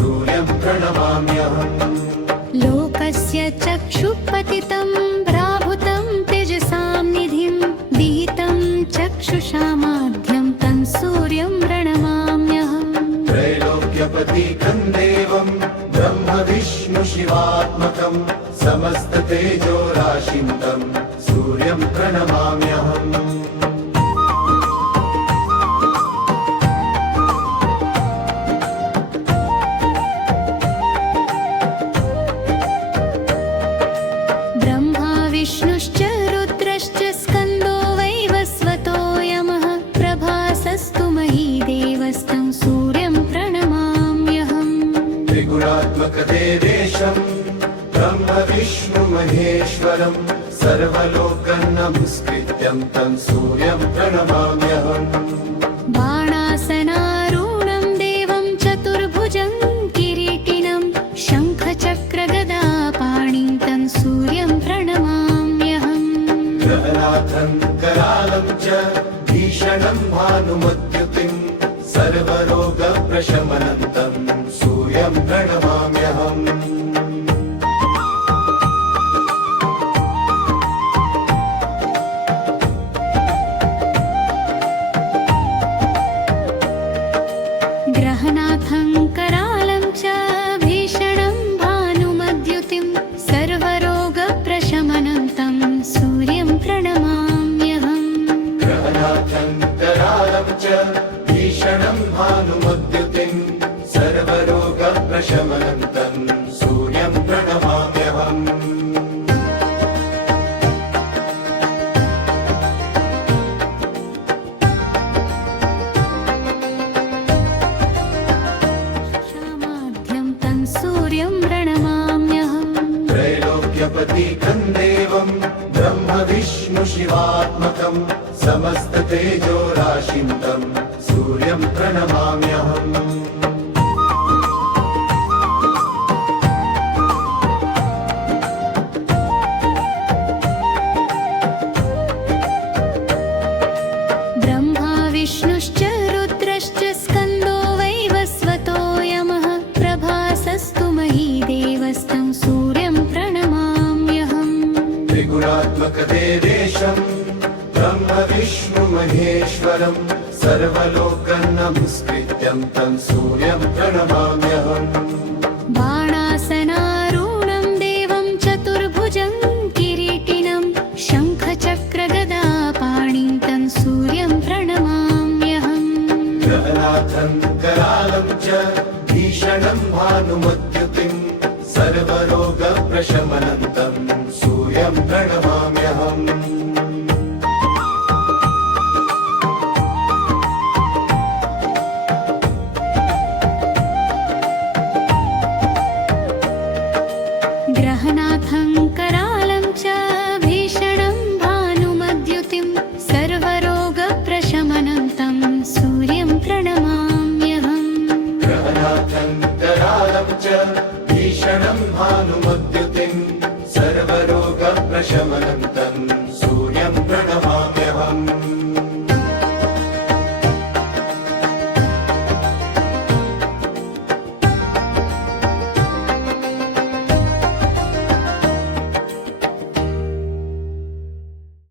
सूर्यं प्रणमाम्यहम्। लोकस्य चक्षुपतितं प्राभुतं तेजसां निधिं दीतं चक्षुषामाध्यं तं सूर्यं प्रणमाम्यहम्। त्रैलोक्यपतिकं देवं ब्रह्म विष्णु शिवात्मकं समस्ततेजोराशिं तं सूर्यं प्रणमाम्यहम्। विष्णुश्च रुद्रश्च स्कन्दो वैवस्वतो यमः प्रभासस्तु महीदेवस्तं सूर्यं प्रणमाम्यहम्। त्रिगुणात्मकदेवेशं ब्रह्म विष्णु महेश्वरं सर्वलोकं नमस्कृत्यं तं सूर्यं प्रणमाम्यहम्। बाणासनारूढं देवं चतुर्भुजं किरीटिनं शङ्खचक्रगदापाणिं तं सूर्यं प्रणमाम्यहम्। ग्रहनाथं करालं च भीषणं भानुमद्युतिं सर्वरोगप्रशमनं तं सूर्यं प्रणमाम्यहम्। ग्रहनाथं करालं च भीषणं भानुमद्युतिं सर्वरोगप्रशमनं तं सूर्यं प्रणमाम्यहम्। ग्रहनाथं करालं च भीषणं भानुमद्युतिं सर्वरोगप्रशमनं तं सूर्यं प्रणमाम्यहम्। सूर्यं प्रणमाम्यहम्। त्रैलोक्यपतिकं देवं ब्रह्म विष्णु शिवात्मकं समस्ततेजोराशिं तं सूर्यं प्रणमाम्यहम्। ब्रह्मा विष्णुश्च रुद्रश्च स्कन्दो वैवस्वतो यमः प्रभासस्तु महीदेवस्तं सूर्यं प्रणमाम्यहम्। त्रिगुणात्मकदेवेशं ब्रह्म विष्णु महेश्वरं सर्वलोकं नमस्कृत्यं तं सूर्यं प्रणमाम्यहम्। बाणासनारूढं देवं चतुर्भुजं किरीटिनं शङ्खचक्रगदापाणिं तं सूर्यं प्रणमाम्यहम्। ग्रहनाथं करालं च भीषणं भानुमद्युतिं सर्वरोगप्रशमनं तं सूर्यं प्रणमाम्यहम्। ग्रहनाथं करालं च भीषणं भानुमद्युतिं सर्वरोगप्रशमनं तं सूर्यं प्रणमाम्यहम्। ग्रहनाथं करालं च भीषणं भानुमद्युतिं सर्वरोगप्रशमनं